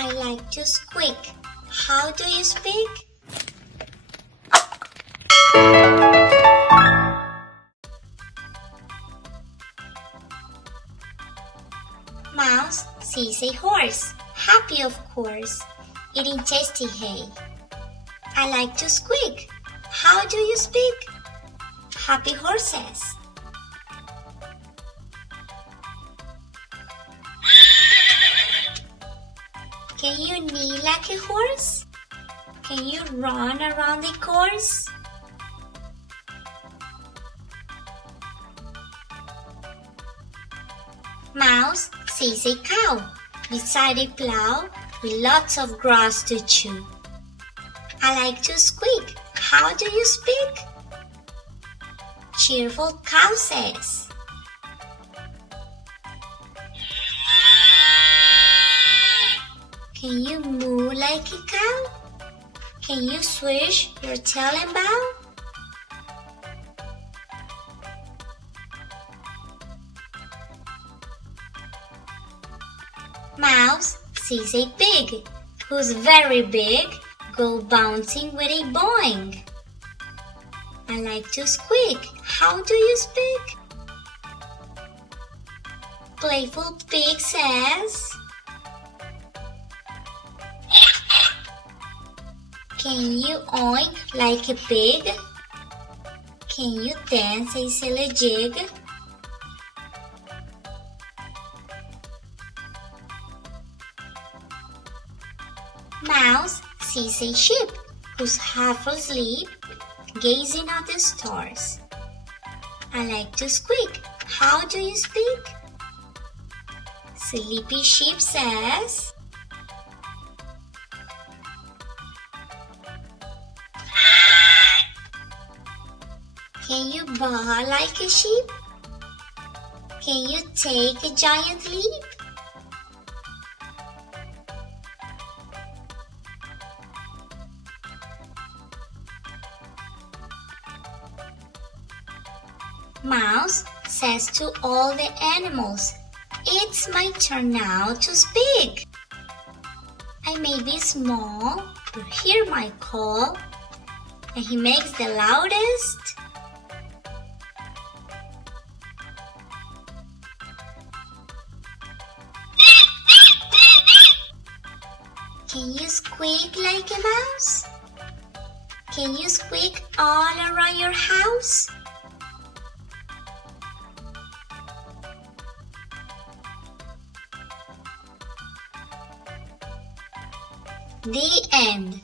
I like to squeak. How do you speak? Mouse sees a horse, happy of course, eating tasty hay. I like to squeak. How do you speak? Happy horses. Can you neigh like a horse? Can you run around the course? Mouse sees a cow beside a plow with lots of grass to chew. I like to squeak. How do you speak? Cheerful cow says. Can you moo like a cow? Can you swish your tail and bow? Mouse sees a pig who's very big, go bouncing with a boing. I like to squeak. How do you speak? Playful pig says. Can you oink like a pig? Can you dance a silly jig? Mouse sees a sheep who's half asleep, gazing at the stars. I like to squeak. How do you speak? Sleepy sheep says. Can you baa like a sheep? Can you take a giant leap? Mouse says to all the animals, "It's my turn now to speak. I may be small, but hear my call." And he makes the loudest. Can you squeak like a mouse? Can you squeak all around your house? The end.